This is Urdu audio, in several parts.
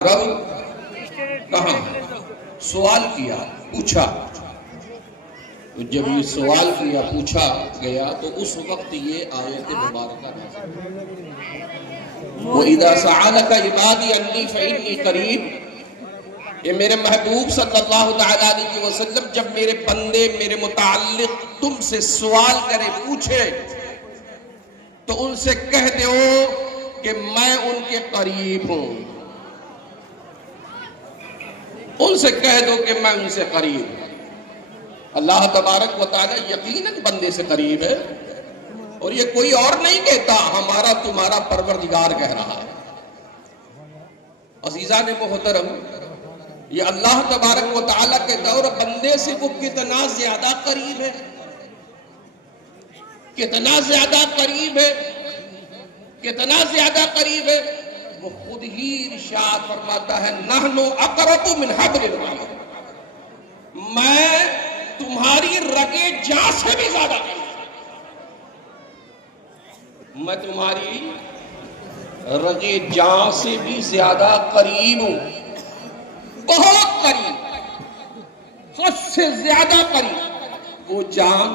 رب کہاں سوال کیا پوچھا، تو جب یہ سوال کیا پوچھا گیا تو اس وقت یہ آیت مبارکہ نازل وَإِذَا سَأَلَكَ عِبَادِي عَنِّي فَإِنِّي قَرِيبٌ۔ یہ میرے محبوب صلی اللہ تعالیٰ علیہ وسلم جب میرے بندے میرے متعلق تم سے سوال کرے پوچھے تو ان سے کہہ دو کہ میں ان کے قریب ہوں، ان سے کہہ دو کہ میں ان سے قریب ہوں۔ اللہ تبارک و تعالی یقیناً بندے سے قریب ہے، اور یہ کوئی اور نہیں کہتا، ہمارا تمہارا پروردگار کہہ رہا ہے۔ عزیزان محترم، یہ اللہ تبارک و تعالی کہتا ہے اور بندے سے وہ کتنا زیادہ قریب ہے، کتنا زیادہ قریب ہے، کتنا زیادہ قریب ہے۔ وہ خود ہی ارشاد فرماتا ہے نحن اقرب من حبل الورید، میں تمہاری رگے جاں سے بھی زیادہ قریب، میں تمہاری رگے جاں سے بھی زیادہ قریب ہوں، بہت قریب، حد سے زیادہ قریب۔ وہ جان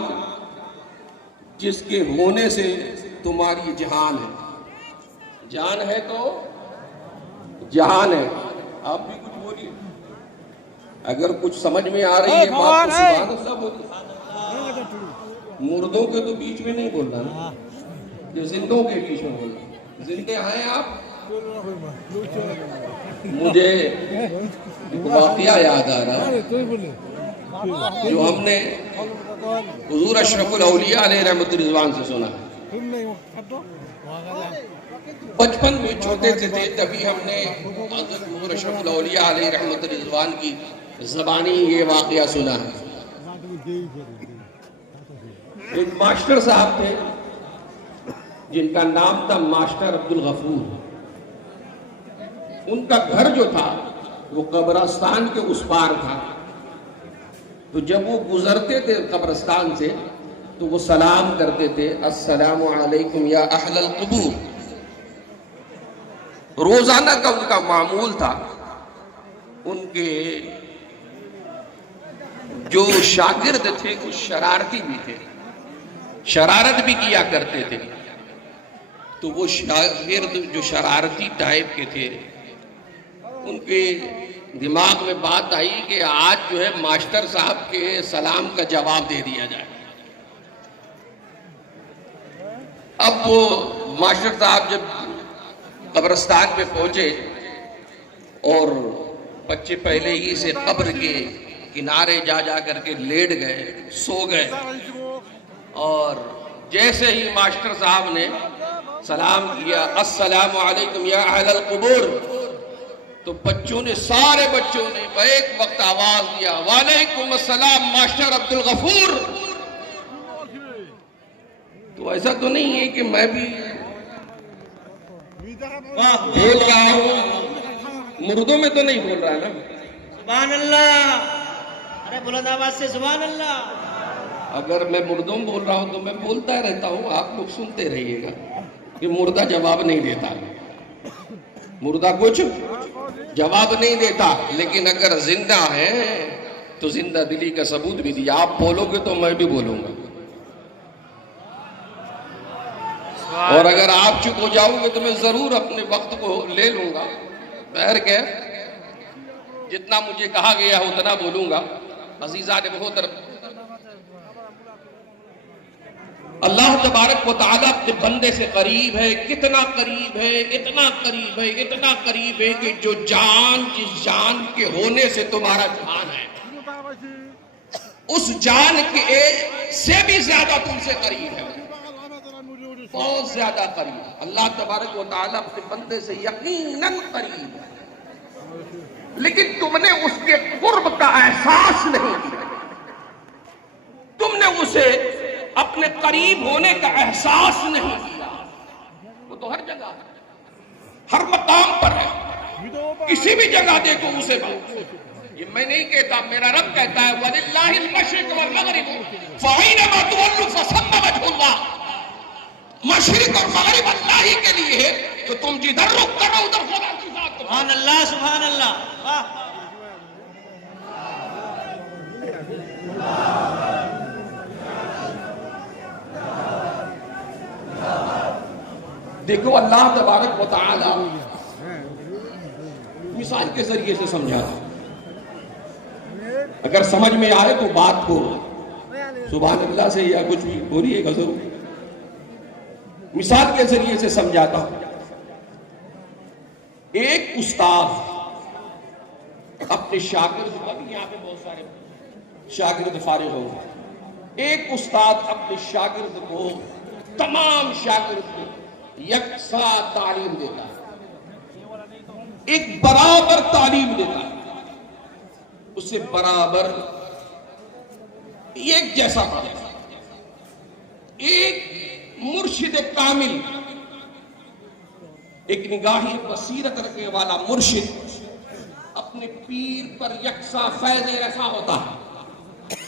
جس کے ہونے سے تمہاری جہان ہے، جان ہے تو جہان ہے۔ آپ بھی کچھ بولیے، اگر کچھ سمجھ میں آ رہی ہے بات تو سبحان اللہ بولیے۔ مردوں کے تو بیچ میں نہیں بولنا نا، جو زندوں کے بیچ میں بولنا۔ زندے ہیں آپ؟ مجھے ایک واقعہ یاد آ رہا جو ہم نے حضور اشرف الاولیاء علیہ رحمت رضوان سے سنا ہے۔ بچپن میں چھوٹے تھے تبھی ہم نے حضرت حضور اشرف الاولیاء علیہ رحمت رضوان کی زبانی یہ واقعہ سنا ہے۔ ایک ماسٹر صاحب تھے جن کا نام تھا ماسٹر عبدالغفور۔ ان کا گھر جو تھا وہ قبرستان کے اس پار تھا، تو جب وہ گزرتے تھے قبرستان سے تو وہ سلام کرتے تھے السلام علیکم یا اہل القبور۔ روزانہ کا ان کا معمول تھا، ان کے جو شاگرد تھے وہ شرارتی بھی تھے، شرارت بھی کیا کرتے تھے، تو وہ شاگرد جو شرارتی ٹائپ کے تھے ان کے دماغ میں بات آئی کہ آج جو ہے ماسٹر صاحب کے سلام کا جواب دے دیا جائے۔ اب وہ ماسٹر صاحب جب قبرستان پہ پہنچے اور بچے پہلے ہی سے قبر کے کنارے جا جا کر کے لیٹ گئے، سو گئے، اور جیسے ہی ماسٹر صاحب نے سلام کیا السلام علیکم یا اہل القبور، تو بچوں نے، سارے بچوں نے ایک وقت آواز دیا وعلیکم السلام ماسٹر عبدالغفور۔ تو ایسا تو نہیں ہے کہ میں بھی بول رہا ہوں، مردوں میں تو نہیں بول رہا نا؟ سبحان اللہ، ارے بلند آواز سے سبحان اللہ۔ اگر میں مردوں میں بول رہا ہوں تو میں بولتا رہتا ہوں، آپ لوگ سنتے رہیے گا کہ مردہ جواب نہیں دیتا، مردہ کچھ جواب نہیں دیتا، لیکن اگر زندہ ہے تو زندہ دلی کا ثبوت بھی دیا۔ آپ بولو گے تو میں بھی بولوں گا، اور اگر آپ چپ ہو جاؤ گے تو میں ضرور اپنے وقت کو لے لوں گا۔ بہر کہ جتنا مجھے کہا گیا اتنا بولوں گا۔ عزیزان محترم، اللہ تبارک و تعالیٰ اپنے بندے سے قریب ہے، کتنا قریب ہے، اتنا قریب ہے، اتنا قریب ہے کہ جو جان جس جان کے ہونے سے تمہارا جان ہے، اس جان کے سے بھی زیادہ تم سے قریب ہے، بہت زیادہ قریب۔ اللہ تبارک و تعالیٰ اپنے بندے سے یقیناً قریب ہے، لیکن تم نے اس کے قرب کا احساس نہیں کیا، تم نے اسے اپنے قریب ہونے کا احساس نہیں کیا۔ وہ تو ہر جگہ ہے، ہر مقام پر ہے، کسی بھی جگہ دیکھو اسے بات۔ یہ میں نہیں کہتا، میرا رب کہتا ہے وَلِلَّهِ الْمَشْرِقُ وَالْمَغْرِبُ فَأَيْنَمَا تُوَلُّوا فَثَمَّ وَجْهُ اللَّهِ۔ مشرق اور مغرب اللہ ہی کے لیے ہے، تو تم جدھر رخ کرو ادھر خدا کی ذات سبحان اللہ سبحان اللہ واہ دیکھو اللہ تبارک و تعالی مثال کے ذریعے سے سمجھاتا. اگر سمجھ میں آئے تو بات کو سبحان اللہ سے یا کچھ بھی ہو رہی ہے غزل مثال کے ذریعے سے سمجھاتا ہوں. ایک استاد اپنے شاگرد کو، ابھی یہاں پہ بہت سارے شاگرد فارغ ہو گئے، ایک استاد اپنے شاگرد کو، تمام شاگرد کو یکساں تعلیم دیتا ہے، ایک برابر تعلیم دیتا ہے، اسے برابر ایک جیسا پڑھتا ہے. ایک مرشد کامل، ایک نگاہی بصیرت رکھنے والا مرشد اپنے پیر پر یکساں فیض رساں ہوتا ہے،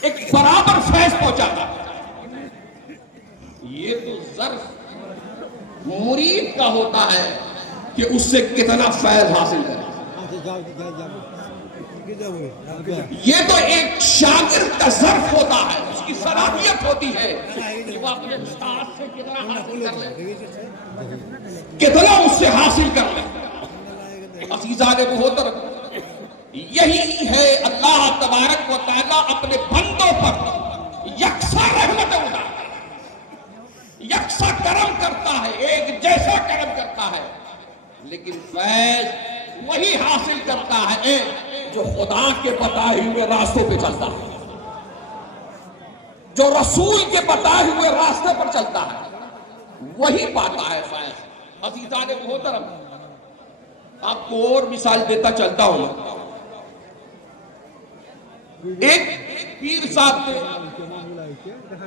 ایک برابر فیض پہنچاتا ہے. یہ تو ظرف مرید کا ہوتا ہے کہ اس سے کتنا فیض حاصل کرے. یہ تو ایک شاگرد کا ظرف ہوتا ہے، اس کی صلاحیت ہوتی ہے کہ وہ اپنے استاد سے کتنا حاصل کر لے، کتنا اس سے حاصل کر لے. عزیزان محترم، یہی ہے اللہ تبارک و تعالیٰ اپنے بندوں پر یکساں رحمت اٹھاتا ہے، یکساں کرم کرتا ہے، ایک جیسا کرم کرتا ہے، لیکن فیض وہی حاصل کرتا ہے جو خدا کے بتائے ہوئے راستوں پہ چلتا ہے، جو رسول کے بتائے ہوئے راستے پر چلتا ہے، وہی پاتا ہے فیض. عزیزان محترم، آپ کو اور مثال دیتا چلتا ہوں. ایک پیر صاحب تھے،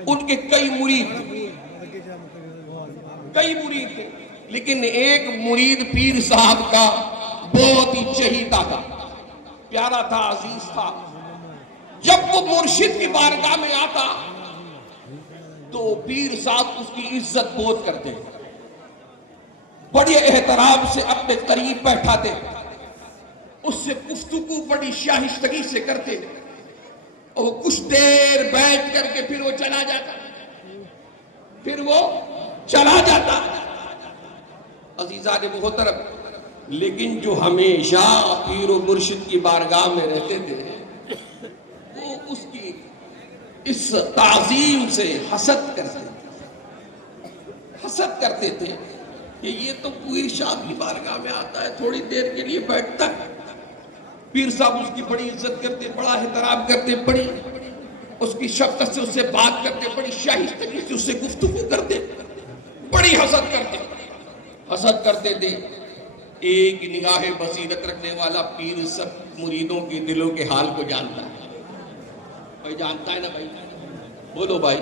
ان کے کئی مرید تھے، لیکن ایک مرید پیر صاحب کا بہت ہی چہیتا تھا، پیارا تھا، عزیز تھا. جب وہ مرشد کی بارگاہ میں آتا تو پیر صاحب اس کی عزت بہت کرتے، بڑے احترام سے اپنے قریب بیٹھاتے، اس سے گفتگو بڑی شائستگی سے کرتے، اور وہ کچھ دیر بیٹھ کر کے پھر وہ چلا جاتا. عزیزان محترم، لیکن جو ہمیشہ پیر و مرشد کی بارگاہ میں رہتے تھے وہ اس کی اس تعظیم سے حسد کرتے تھے کہ یہ تو پیر صاحب کی بارگاہ میں آتا ہے، تھوڑی دیر کے لیے بیٹھتا ہے. پیر صاحب اس کی بڑی عزت کرتے، بڑا احترام کرتے، بڑی اس کی شفقت سے اس سے بات کرتے، بڑی شائستگی سے اس سے گفتگو کرتے، بڑی حسد کرتے تھے. ایک نگاہ بصیرت رکھنے والا پیر سب مریدوں کے دلوں کے حال کو جانتا ہے. بھائی جانتا ہے نا بھائی؟ بولو بھائی،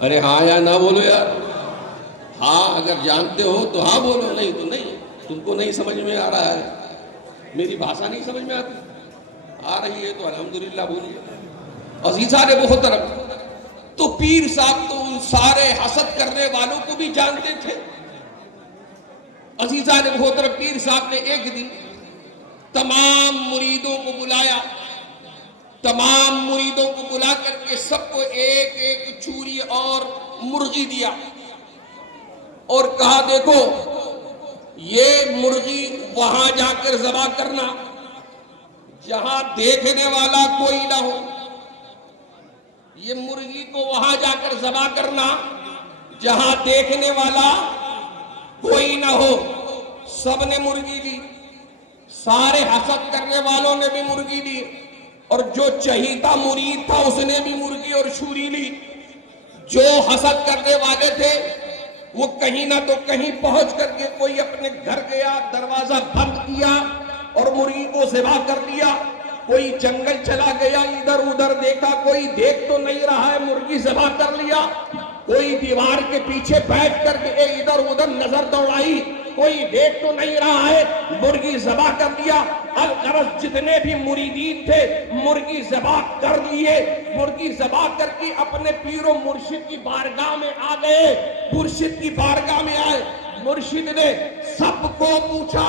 ارے ہاں یا نہ بولو یار. ہاں اگر جانتے ہو تو ہاں بولو، نہیں تو نہیں. تم کو نہیں سمجھ میں آ رہا ہے، میری بھاشا نہیں سمجھ میں آ رہی ہے تو الحمدللہ بولیے. عزیزان محترم، تو پیر صاحب تو ان سارے حسد کرنے والوں کو بھی جانتے تھے. عزیزان محترم، پیر صاحب نے ایک دن تمام مریدوں کو بلا کر کے سب کو ایک ایک چوری اور مرغی دیا اور کہا دیکھو یہ مرغی وہاں جا کر ذبح کرنا جہاں دیکھنے والا کوئی نہ ہو، یہ مرغی کو وہاں جا کر ذبح کرنا جہاں دیکھنے والا کوئی نہ ہو. سب نے مرغی لی، سارے حسد کرنے والوں نے بھی مرغی لی، اور جو چہیتا مرید تھا اس نے بھی مرغی اور چھری لی. جو حسد کرنے والے تھے وہ کہیں نہ تو کہیں پہنچ کر کے کوئی اپنے گھر گیا، دروازہ بند کیا اور مرغی کو ذبح کر دیا. کوئی جنگل چلا گیا، ادھر ادھر دیکھا، کوئی دیکھ تو نہیں رہا ہے، مرغی ذبح کر لیا. کوئی دیوار کے پیچھے بیٹھ کر کے ادھر ادھر نظر دوڑائی، کوئی دیکھ تو نہیں رہا ہے، مرغی ذبح کر دیا. الغرض جتنے بھی مریدین تھے مرغی ذبح کر لیے. مرغی ذبح کر کے اپنے پیر و مرشد کی بارگاہ میں آ گئے. مرشد کی بارگاہ میں آئے، مرشد نے سب کو پوچھا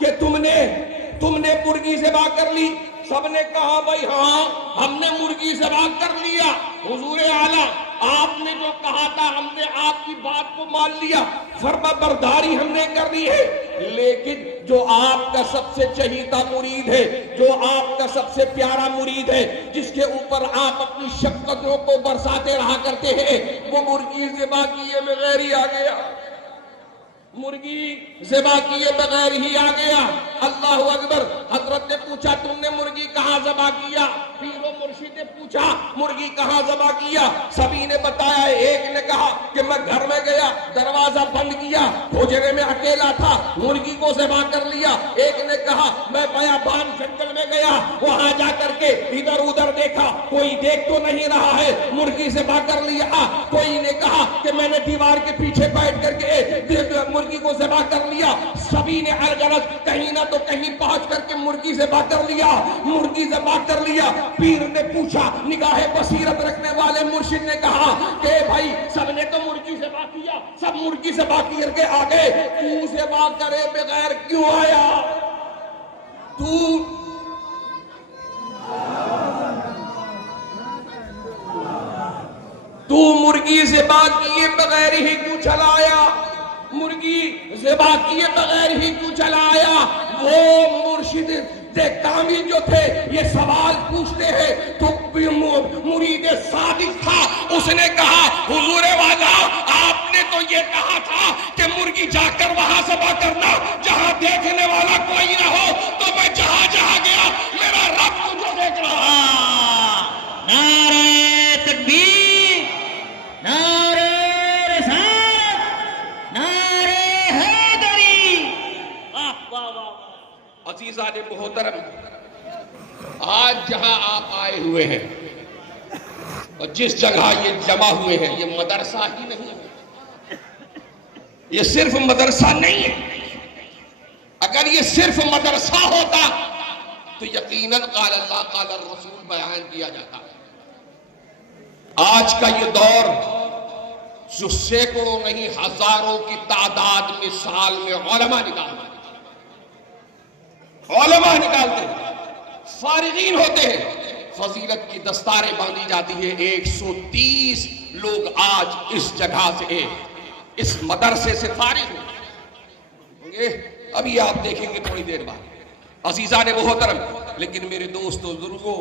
کہ تم نے مرغی ذبح کر لی؟ سب نے کہا بھائی ہاں ہم نے مرغی ذبح کر لیا۔ حضور اعلیٰ آپ نے جو کہا تھا ہم نے آپ کی بات کو مان لیا، فرما برداری ہم نے کر لی ہے، لیکن جو آپ کا سب سے چہیتا مرید ہے، جو آپ کا سب سے پیارا مرید ہے، جس کے اوپر آپ اپنی شفقتوں کو برساتے رہا کرتے ہیں، وہ مرغی ذبح کیے بغیر ہی آ گیا، مرغی ذبح کیے بغیر ہی آ گیا۔ اللہ اکبر۔ حضرت نے پوچھا تم نے مرغی کہاں ذبح کیا؟ پیر و مرشد نے پوچھا مرغی کہاں ذبح کیا؟ سبھی نے بتایا۔ ایک نے کہا کہ میں گھر میں گیا، دروازہ بند کیا، حجرے میں اکیلا تھا، مرغی کو ذبح کر لیا۔ ایک نے کہا میں بیابان جنگل میں گیا، وہاں جا کر کے ادھر ادھر دیکھا، کوئی دیکھ تو نہیں رہا ہے، مرغی ذبح کر لیا۔ کوئی نے کہا کہ میں نے دیوار کے پیچھے بیٹھ کر کے مرغی کو ذبح کر لیا۔ سبھی نے الگ الگ کہیں نہ تو کہیں پہنچ کر کے مرغی ذبح کر لیا، مرغی ذبح کر لیا۔ پیر نے پوچھا، نگاہ بصیرت رکھنے والے مرشد نے کہا کہ بھائی سب نے تو مرغی ذبح کیا، سب مرغی ذبح کر کے آ گئے، تو ذبح کرے بغیر کیوں آیا؟ تو مرغی ذبح کیے بغیر ہی کیوں چلا آیا؟ مرغی ذبح کیے بغیر ہی کیوں چلا آیا؟ وہ مرشد کامل جو تھے یہ سوال پوچھتے ہیں تو مرید صادق تھا، اس نے کہا حضور والا آپ نے تو یہ کہا تھا کہ مرغی جا کر وہاں ذبح کرنا جہاں دیکھنے والا کوئی نہ ہو، تو میں جہاں جہاں گیا میرا رب تجھے دیکھ رہا۔ نعرہ تکبیر، نعرہ رسالت، نعرہ حیدری۔ واہ واہ واہ۔ عزیزان محترم، آج جہاں آپ آئے ہوئے ہیں اور جس جگہ یہ جمع ہوئے ہیں، یہ مدرسہ ہی نہیں ہے، یہ صرف مدرسہ نہیں ہے۔ اگر یہ صرف مدرسہ ہوتا تو یقیناً قال اللہ قال الرسول بیان کیا جاتا۔ آج کا یہ دور جو سینکڑوں نہیں ہزاروں کی تعداد میں سال میں علماء نکالتے ہیں، فارغین ہوتے ہیں، فضیلت کی دستاریں باندھی جاتی ہے۔ 130 لوگ آج اس جگہ سے اس مدرسے سے فارغ ہوں گے، ابھی آپ دیکھیں گے تھوڑی دیر بعد۔ عزیزان محترم، لیکن میرے دوستو بزرگوں،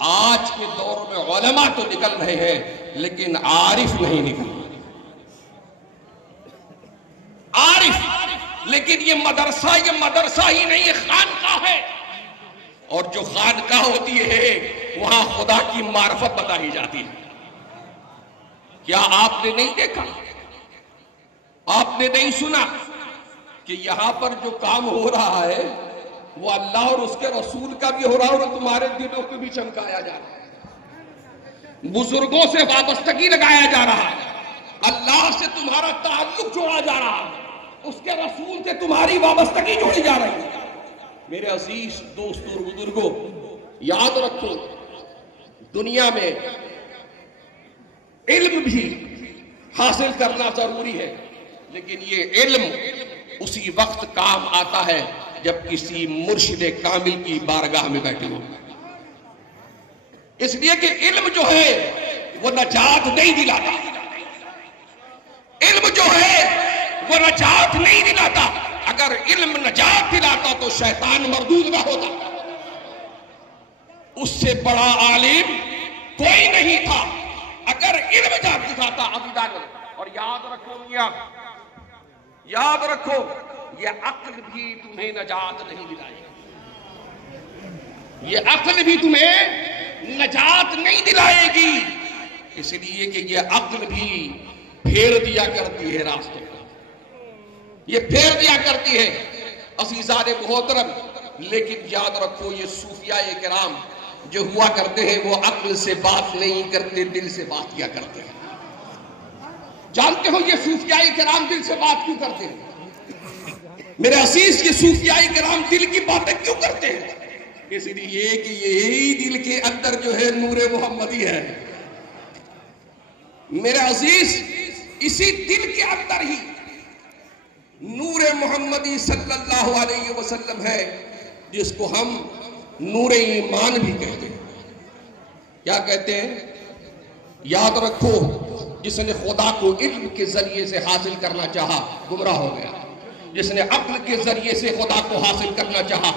آج کے دور میں علماء تو نکل رہے ہیں لیکن عارف نہیں نکل رہے، عارف۔ لیکن یہ مدرسہ ہی نہیں، یہ خانقاہ ہے، اور جو خانقاہ ہوتی ہے وہاں خدا کی معرفت بتائی جاتی ہے۔ کیا آپ نے نہیں دیکھا، آپ نے نہیں سنا کہ یہاں پر جو کام ہو رہا ہے وہ اللہ اور اس کے رسول کا بھی ہو رہا ہے اور تمہارے دلوں کو بھی چمکایا جا رہا ہے، بزرگوں سے وابستگی لگایا جا رہا ہے، اللہ سے تمہارا تعلق جوڑا جا رہا ہے، اس کے رسول سے تمہاری وابستگی جوڑی جا رہی ہے۔ میرے عزیز دوستوں اور بزرگوں، یاد رکھو دنیا میں علم بھی حاصل کرنا ضروری ہے، لیکن یہ علم اسی وقت کام آتا ہے جب کسی مرشد کامل کی بارگاہ میں بیٹھے ہو، اس لیے کہ علم جو ہے وہ نجات نہیں دلاتا، علم جو ہے وہ نجات نہیں دلاتا۔ اگر علم نجات دلاتا تو شیطان مردود نہ ہوتا، اس سے بڑا عالم کوئی نہیں تھا اگر علم نجات دکھاتا۔ اور یاد رکھو میاں، یاد رکھو یہ عقل بھی تمہیں نجات نہیں دلائے گی، یہ عقل بھی تمہیں نجات نہیں دلائے گی، اس لیے کہ یہ عقل بھی پھیر دیا کرتی ہے راستوں کو، یہ پھیر دیا کرتی ہے۔ عزیزان محترم، لیکن یاد رکھو یہ صوفیاء کرام جو ہوا کرتے ہیں وہ عقل سے بات نہیں کرتے، دل سے بات کیا کرتے ہیں۔ جانتے ہو یہ صوفیاء کرام دل سے بات کیوں کرتے ہیں؟ میرے عزیز یہ صوفیاء کرام دل کی باتیں کیوں کرتے ہیں؟ اس لیے کہ یہی دل کے اندر جو ہے نور محمدی ہے۔ میرے عزیز اسی دل کے اندر ہی نور محمدی صلی اللہ علیہ وسلم ہے، جس کو ہم نور ایمان بھی کہتے ہیں۔ کیا کہتے ہیں؟ یاد رکھو، جس نے خدا کو علم کے ذریعے سے حاصل کرنا چاہا گمراہ ہو گیا، جس نے عقل کے ذریعے سے خدا کو حاصل کرنا چاہا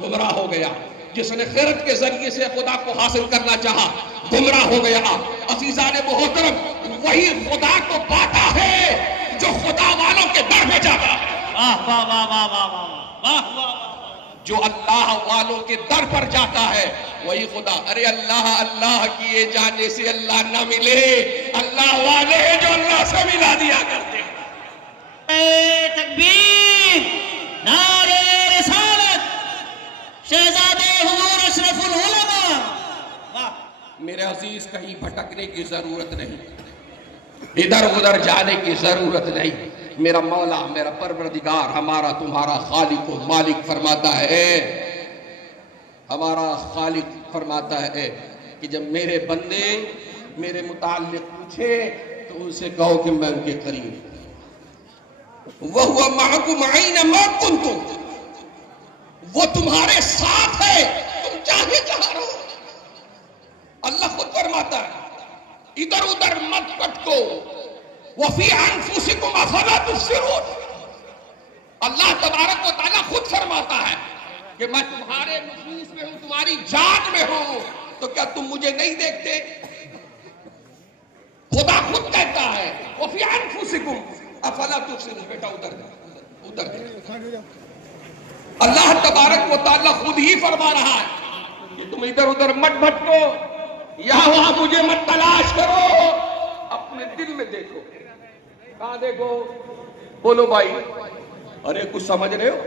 گمراہ ہو گیا، جس نے خیرت کے ذریعے سے خدا کو حاصل کرنا چاہا گمراہ ہو گیا۔ عزیزان محترم، وہی خدا کو پاتا ہے جو خدا والوں کے در پہ جاتا ہے۔ واہ واہ واہ واہ واہ واہ واہ واہ۔ جو اللہ والوں کے در پر جاتا ہے وہی خدا۔ ارے اللہ اللہ کیے جانے سے اللہ نہ ملے، اللہ والے جو اللہ سے ملا دیا کرتے ہیں۔ اے تکبیر، نعرہ رسالت، شہزادے حضور اشرف العلماء۔ واہ میرے عزیز، کہیں بھٹکنے کی ضرورت نہیں، ادھر ادھر جانے کی ضرورت نہیں۔ میرا مولا، میرا پروردگار، ہمارا تمہارا خالق و مالک فرماتا ہے، ہمارا خالق فرماتا ہے کہ جب میرے بندے میرے متعلق پوچھے تو ان سے کہو کہ میں ان کے قریب ہوں۔ وَهُوَ مَعَكُمْ أَيْنَمَا كُنتُمْ، وہ تمہارے ساتھ ہے تم چاہے جہاں رہو۔ اللہ خود فرماتا ہے ادھر ادھر مت بھٹکو۔ وَفِي أَنفُسِكُمْ أَفَلَا تُبْصِرُونَ، اللہ تبارک و تعالیٰ خود فرماتا ہے کہ میں تمہارے نفوس میں ہوں، تمہاری جان میں ہوں، تو کیا تم مجھے نہیں دیکھتے؟ خدا خود کہتا ہے وَفِي أَنفُسِكُمْ أَفَلَا تُبْصِرُونَ، بیٹا ادھر جا ادھر جا۔ اللہ تبارک و تعالیٰ خود ہی فرما رہا ہے کہ تم ادھر ادھر مت بھٹکو، یہاں وہاں مجھے مت تلاش کرو، اپنے دل میں دیکھو۔ کہاں دیکھو؟ بولو بھائی، ارے کچھ سمجھ رہے ہو؟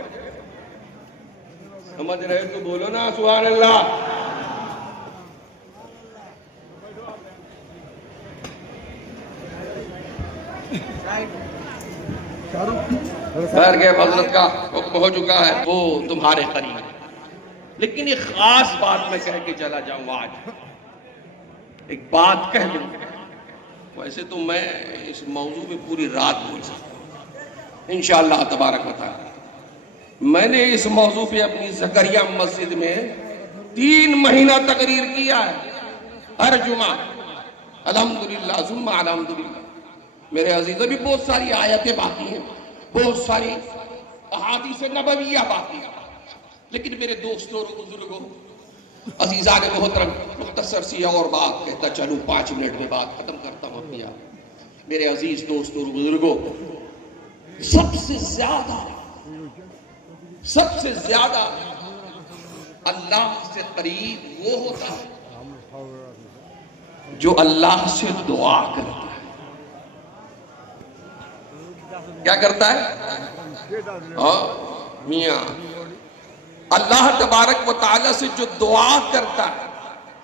سمجھ رہے ہو تو بولو نا سبحان اللہ۔ خیر کے حضرت کا حکم ہو چکا ہے، وہ تمہارے قریب ہے، لیکن ایک خاص بات میں کہہ کے چلا جاؤں آج، ایک بات کہہ دوں۔ ویسے تو میں اس موضوع میں پوری رات بول سکتا ہوں انشاءاللہ تبارک و تعالی۔ میں نے اس موضوع پہ اپنی زکریا مسجد میں 3 مہینہ تقریر کیا ہے، ہر جمعہ الحمدللہ ثم الحمدللہ۔ میرے عزیز، ابھی بہت ساری آیتیں باقی ہیں، بہت ساری احادیث نبویہ باقی ہیں، لیکن میرے دوستوں اور بزرگوں، عزیزان محترم، مختصر سی اور بات کہتا چلوں، 5 منٹ میں بات ختم کرتا ہوں اپنی آپ۔ میرے عزیز دوستوں اور بزرگوں، سب سے زیادہ اللہ سے قریب وہ ہوتا ہے جو اللہ سے دعا کرتا ہے۔ کیا کرتا ہے؟ ہاں میاں، اللہ تبارک و تعالیٰ سے جو دعا کرتا ہے،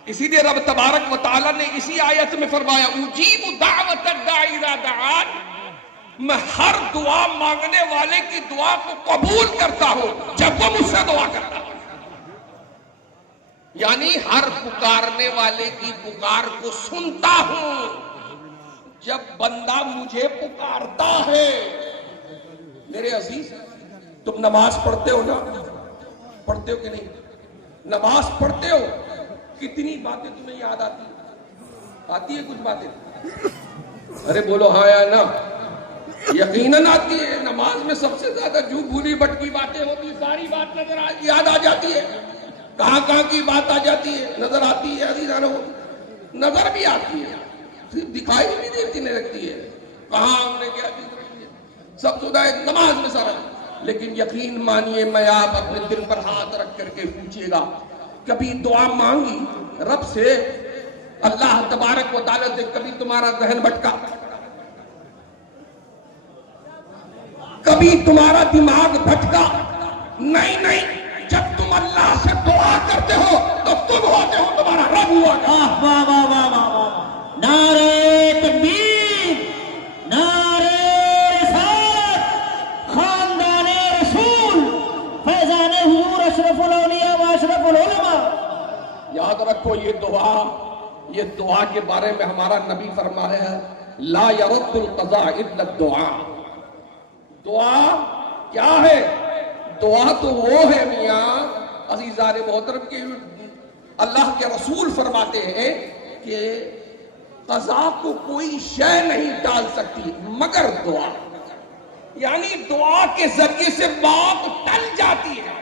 اسی لیے رب تبارک و تعالیٰ نے اسی آیت میں فرمایا اجیب دعوت الداعی اذا دعان، میں ہر دعا مانگنے والے کی دعا کو قبول کرتا ہوں جب وہ مجھ سے دعا کرتا ہے۔ یعنی ہر پکارنے والے کی پکار کو سنتا ہوں جب بندہ مجھے پکارتا ہے۔ میرے عزیز، تم نماز پڑھتے ہو نا؟ پڑھتے ہو کہ نہیں؟ نماز پڑھتے ہو، کتنی باتیں تمہیں یاد آتی ہے کچھ باتیں؟ ارے بولو ہاں یا نا؟ یقیناً آتی ہے۔ نماز میں سب سے زیادہ جو بھولی بھٹکی باتیں ہوتی، ساری بات یاد آ جاتی ہے۔ کہاں کہاں کی بات آ جاتی ہے، نظر آتی ہے عزیزانو، نظر بھی آتی ہے، صرف دکھائی بھی دینے لگتی ہے، کہاں ہم نے کیا چیز رکھی ہے، سب سدھا ہے نماز میں سارا۔ لیکن یقین مانیے، میں آپ اپنے دل پر ہاتھ رکھ کر کے پوچھئے گا، کبھی دعا مانگی رب سے، اللہ تبارک و تعالیٰ سے، کبھی تمہارا ذہن بھٹکا، کبھی تمہارا دماغ بھٹکا؟ نہیں نہیں، جب تم اللہ سے دعا کرتے ہو تو تم ہوتے ہو تمہارا رب ہوا۔ واہ واہ واہ واہ واہ، نعرہ تکبیر، نعرہ رسالت، خاندان رسول، فیضان حضور اشرف الاولیاء و اشرف العلماء۔ یاد رکھو، یہ دعا کے بارے میں ہمارا نبی فرما رہے ہیں لا يرد القضاء الا الدعاء، دعا کیا ہے؟ دعا تو وہ ہے میاں عزیزان محترم کہ اللہ کے رسول فرماتے ہیں کہ قضا کو کوئی شے نہیں ٹال سکتی مگر دعا، یعنی دعا کے ذریعے سے موت ٹل جاتی ہے،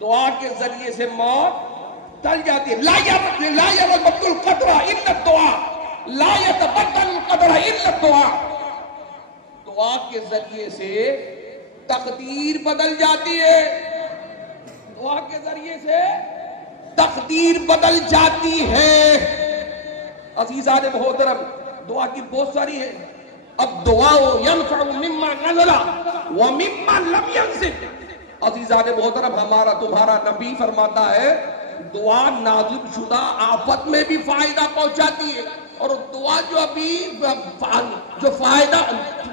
دعا کے ذریعے سے موت ٹل جاتی ہے۔ لا يتبدل القدر الا الدعاء، لا يتبدل القدر الا الدعاء، دعا کے ذریعے سے تقدیر بدل جاتی ہے، دعا کے ذریعے سے تقدیر بدل جاتی ہے۔ عزیزان محترم دعا کی بہت ساری ہے، اب دعا ينفع مما نزل ومما لم ينزل۔ عزیزان محترم ہمارا تمہارا نبی فرماتا ہے دعا نازل شدہ آفت میں بھی فائدہ پہنچاتی ہے، اور دعا جو فائدہ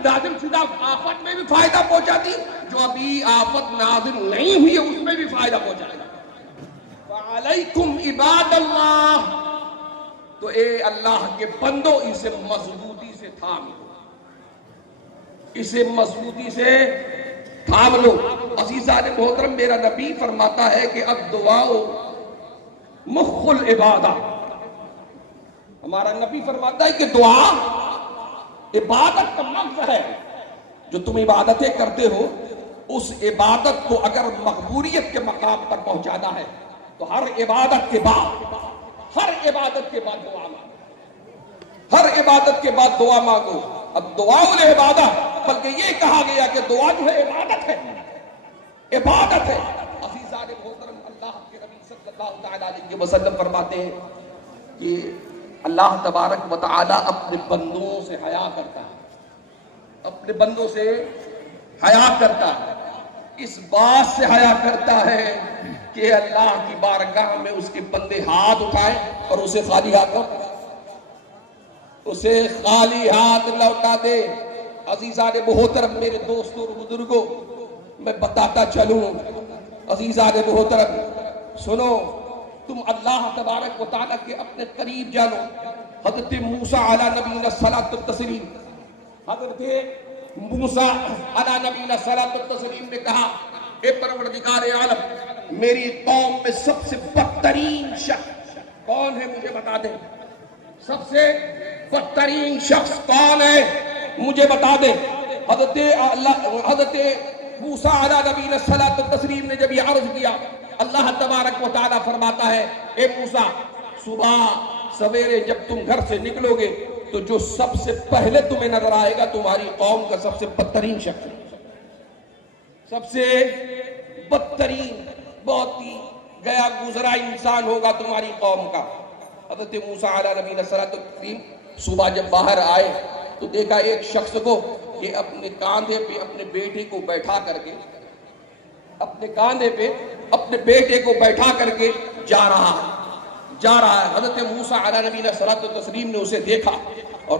نازل شدہ آفت میں بھی فائدہ پہنچاتی ہے، جو ابھی آفت نازل نہیں ہوئی ہے اس میں بھی فائدہ پہنچاتی ہے۔ فَعَلَيْكُمْ عِبَادَ اللَّهِ، تو اے اللہ کے بندو اسے مضبوطی سے تھام لو، اسے مضبوطی سے تھام لو۔ عزیزان محترم میرا نبی فرماتا ہے کہ الدعاء مخ العبادہ، ہمارا نبی فرماتا ہے کہ دعا عبادت کا مغز ہے، جو تم عبادتیں کرتے ہو اس عبادت کو اگر مقبولیت کے مقام پر پہنچانا ہے تو ہر عبادت کے بعد دعا مانگو، ہر عبادت کے بعد دعا مانگو۔ اب دعا العبادہ، بلکہ یہ کہا گیا کہ دعا جو ہے عبادت ہے، عبادت ہے۔ عزیزان محترم اللہ کے نبی صلی اللہ علیہ وسلم فرماتے ہیں کہ اللہ تبارک و تعالی اپنے بندوں سے حیا کرتا ہے، اپنے بندوں سے حیا کرتا ہے، اس بات سے حیا کرتا ہے کہ اللہ کی بارگاہ میں اس کے بندے ہاتھ اٹھائے اور اسے خالی ہاتھ لوٹا دے۔ عزیزان محترم میرے دوستوں اور بزرگوں میں بتاتا چلوں، عزیزان محترم سنو، تم اللہ تبارک و تعالیٰ کے اپنے قریب جانو۔ حضرت موسیٰ علیہ نبینا الصلاۃ والتسلیم، حضرت موسیٰ علیہ نبینا الصلاۃ والتسلیم نے کہا اے پروردگار عالم، میری قوم میں سب سے بدترین شخص کون ہے مجھے بتا دے، سب سے بدترین شخص کون ہے مجھے بتا دے۔ حضرت موسیٰ علیہ نبینا الصلاۃ والتسلیم نے جب یہ عرض کیا، اللہ تبارک و تعالیٰ فرماتا ہے اے موسیٰ، صبح سویرے جب تم گھر سے نکلو گے تو جو سب سے پہلے تمہیں نظر آئے گا تمہاری قوم کا سب سے بدترین شخص ہے، سب سے بدترین، بہت ہی گیا گزرا انسان ہوگا تمہاری قوم کا۔ حضرت موسیٰ علیہ نبینا الصلاۃ والتسلیم صبح جب باہر آئے تو دیکھا ایک شخص کو کہ اپنے کاندھے پہ اپنے بیٹے کو بیٹھا کر کے، اپنے کاندھے پہ اپنے بیٹے کو بیٹھا کر کے جا رہا ہے۔ حضرت موسیٰ علیہ نبینا الصلاۃ والتسلیم نے اسے دیکھا اور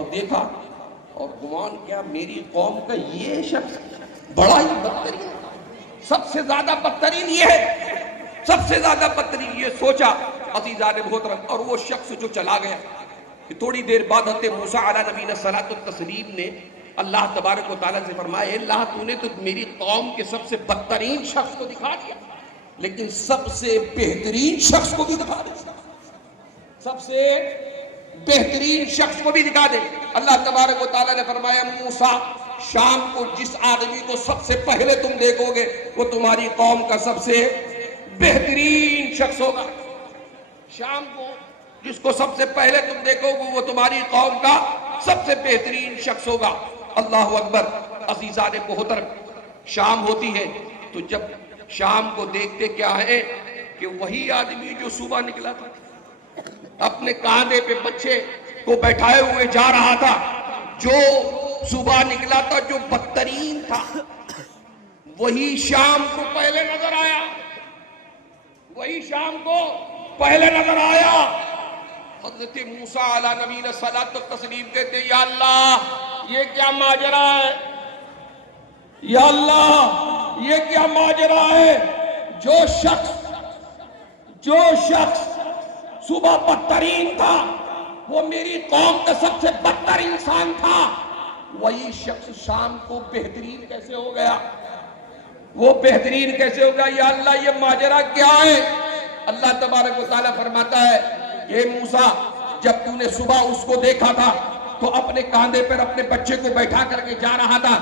گمان کیا میری قوم کا یہ شخص بڑا ہی بدترین، سب سے زیادہ بدترین یہ ہے، سب سے زیادہ بدترین یہ سوچا عزیزان محترم، اور وہ شخص جو چلا گیا۔ تھوڑی دیر بعد حضرت موسیٰ علیہ نبینا الصلاۃ والتسلیم نے اللہ تبارک و تعالیٰ سے فرمایا اللہ تو نے تو میری قوم کے سب سے بدترین شخص کو دکھا دیا، لیکن سب سے بہترین شخص کو بھی دکھا دے، سب سے بہترین شخص کو بھی دکھا دے۔ اللہ تبارک و تعالیٰ نے فرمایا موسیٰ، شام کو جس آدمی کو سب سے پہلے تم دیکھو گے وہ تمہاری قوم کا سب سے بہترین شخص ہوگا، شام کو جس کو سب سے پہلے تم دیکھو گے وہ تمہاری قوم کا سب سے بہترین شخص ہوگا۔ اللہ اکبر۔ عزیزان محترم شام ہوتی ہے تو جب شام کو دیکھتے کیا ہے کہ وہی آدمی جو صبح نکلا تھا اپنے کاندھے پہ بچے کو بیٹھائے ہوئے جا رہا تھا، جو صبح نکلا تھا جو بدترین تھا، وہی شام کو پہلے نظر آیا، وہی شام کو پہلے نظر آیا۔ حضرت موسیٰ علیہ نبینا الصلاۃ والتسلیم کہتے یا اللہ یہ کیا ماجرا ہے، یا اللہ یہ کیا ماجرا ہے، جو شخص صبح بدترین تھا وہ میری قوم کا سب سے بدتر انسان تھا، وہی شخص شام کو بہترین کیسے ہو گیا۔ وہ بہترین کیسے ہوگا؟ یا اللہ یہ ماجرا کیا ہے؟ اللہ تبارک و تعالیٰ فرماتا ہے یہ موسیٰ جب تو نے صبح اس کو دیکھا تھا تو اپنے کاندھے پر اپنے بچے کو بیٹھا کر کے جا رہا تھا،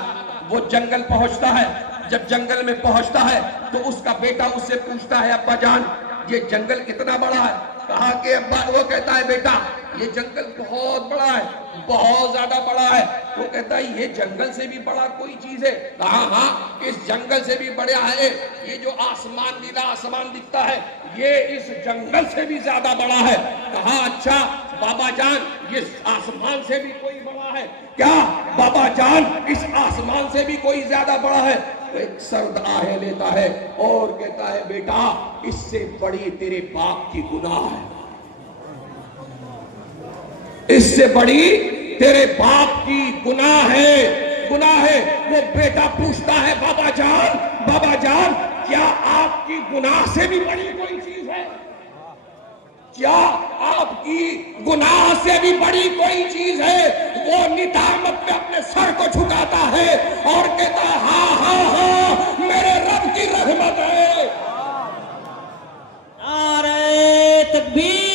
وہ جنگل پہنچتا ہے، جب جنگل میں پہنچتا ہے تو اس کا بیٹا اس سے پوچھتا ہے ابا جان یہ جنگل کتنا بڑا ہے؟ کہا کہ ابا، وہ کہتا ہے بیٹا یہ جنگل بہت بڑا ہے، بہت زیادہ بڑا ہے۔ وہ کہتا ہے یہ جنگل سے بھی بڑا کوئی چیز ہے؟ کہا ہاں اس جنگل سے بھی بڑا ہے، یہ جو آسمان نیلا آسمان دکھتا ہے یہ اس جنگل سے بھی زیادہ بڑا ہے۔ کہا اچھا بابا جان یہ آسمان سے بھی کوئی بڑا ہے کیا؟ بابا جان اس آسمان سے بھی کوئی زیادہ بڑا ہے؟ تو ایک سرد آہ لیتا ہے اور کہتا ہے بیٹا اس سے بڑی تیرے باپ کی گناہ ہے، اس سے بڑی تیرے باپ کی گناہ ہے، گناہ ہے۔ وہ بیٹا پوچھتا ہے بابا جان کیا آپ کی گناہ سے بھی بڑی کوئی چیز ہے؟ کیا آپ کی گناہ سے بھی بڑی کوئی چیز ہے؟ وہ ندامت پہ اپنے سر کو جھکاتا ہے اور کہتا ہے ہاں میرے رب کی رحمت ہے۔ نعرہ تکبیر۔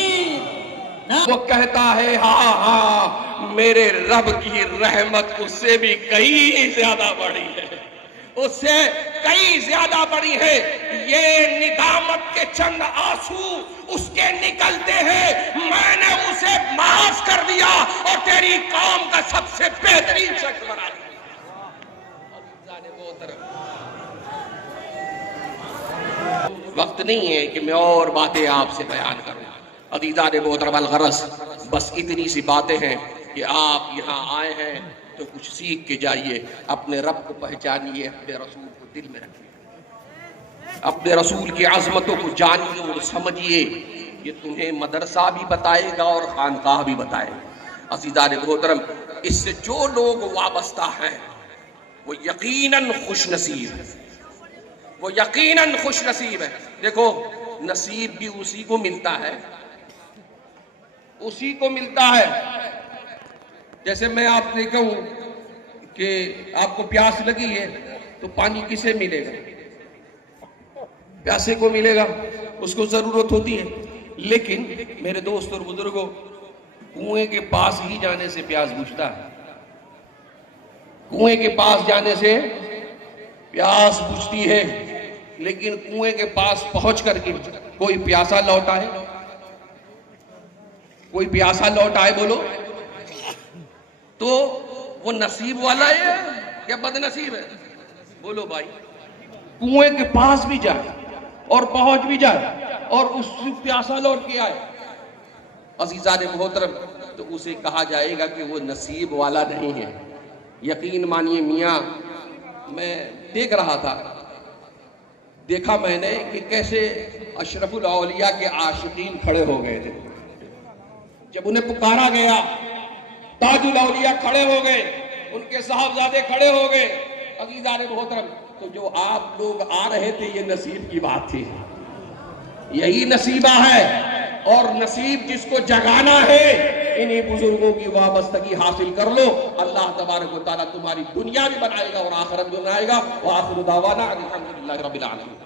وہ کہتا ہے ہاں میرے رب کی رحمت اس سے بھی کئی زیادہ بڑی ہے، اس سے کئی زیادہ بڑی ہے۔ یہ ندامت کے چند آنسو اس کے نکلتے ہیں، میں نے اسے معاف کر دیا اور تیری قوم کا سب سے بہترین شخص بنا دیا۔ وقت نہیں ہے کہ میں اور باتیں آپ سے بیان کروں۔ عزیزان محترم الغرض بس اتنی سی باتیں ہیں کہ آپ یہاں آئے ہیں تو کچھ سیکھ کے جائیے، اپنے رب کو پہچانیے، اپنے رسول کو دل میں رکھیے، اپنے رسول کی عظمتوں کو جانیے اور سمجھیے۔ یہ تمہیں مدرسہ بھی بتائے گا اور خانقاہ بھی بتائے گا۔ عزیزان محترم اس سے جو لوگ وابستہ ہیں وہ یقیناً خوش نصیب ہے، وہ یقیناً خوش نصیب ہے۔ دیکھو نصیب بھی اسی کو ملتا ہے، اسی کو ملتا ہے۔ جیسے میں آپ نے کہوں کہ آپ کو پیاس لگی ہے تو پانی کسے ملے گا؟ پیاسے کو ملے گا، اس کو ضرورت ہوتی ہے۔ لیکن میرے دوست اور بزرگوں کنویں کے پاس ہی جانے سے پیاس بجھتا ہے، کنویں کے پاس جانے سے پیاس بجھتی ہے، لیکن کنویں کے پاس پہنچ کر کے کوئی پیاسا لوٹ آئے؟ کوئی پیاسا لوٹ آئے بولو تو وہ نصیب والا ہے یا بد نصیب ہے؟ بولو بھائی۔ کنویں کے پاس بھی جائے اور پہنچ بھی جائے اور اس سے پیاسا لوٹ کے آئے، عزیزان محترم، تو اسے کہا جائے گا کہ وہ نصیب والا نہیں ہے۔ یقین مانیے میاں، میں دیکھ رہا تھا، دیکھا میں نے کہ کیسے اشرف الاولیاء کے عاشقین کھڑے ہو گئے تھے۔ جب انہیں پکارا گیا تاج الاولیاء کھڑے ہو گئے، ان کے صاحبزادے کھڑے ہو گئے۔ عزیزان محترم تو جو آپ لوگ آ رہے تھے یہ نصیب کی بات تھی، یہی نصیبہ ہے، اور نصیب جس کو جگانا ہے انہی بزرگوں کی وابستگی حاصل کر لو۔ اللہ تبارک و تعالیٰ تمہاری دنیا بھی بنائے گا اور آخرت بھی بنائے گا۔ وآخر دعوانا الحمدللہ رب العالمین۔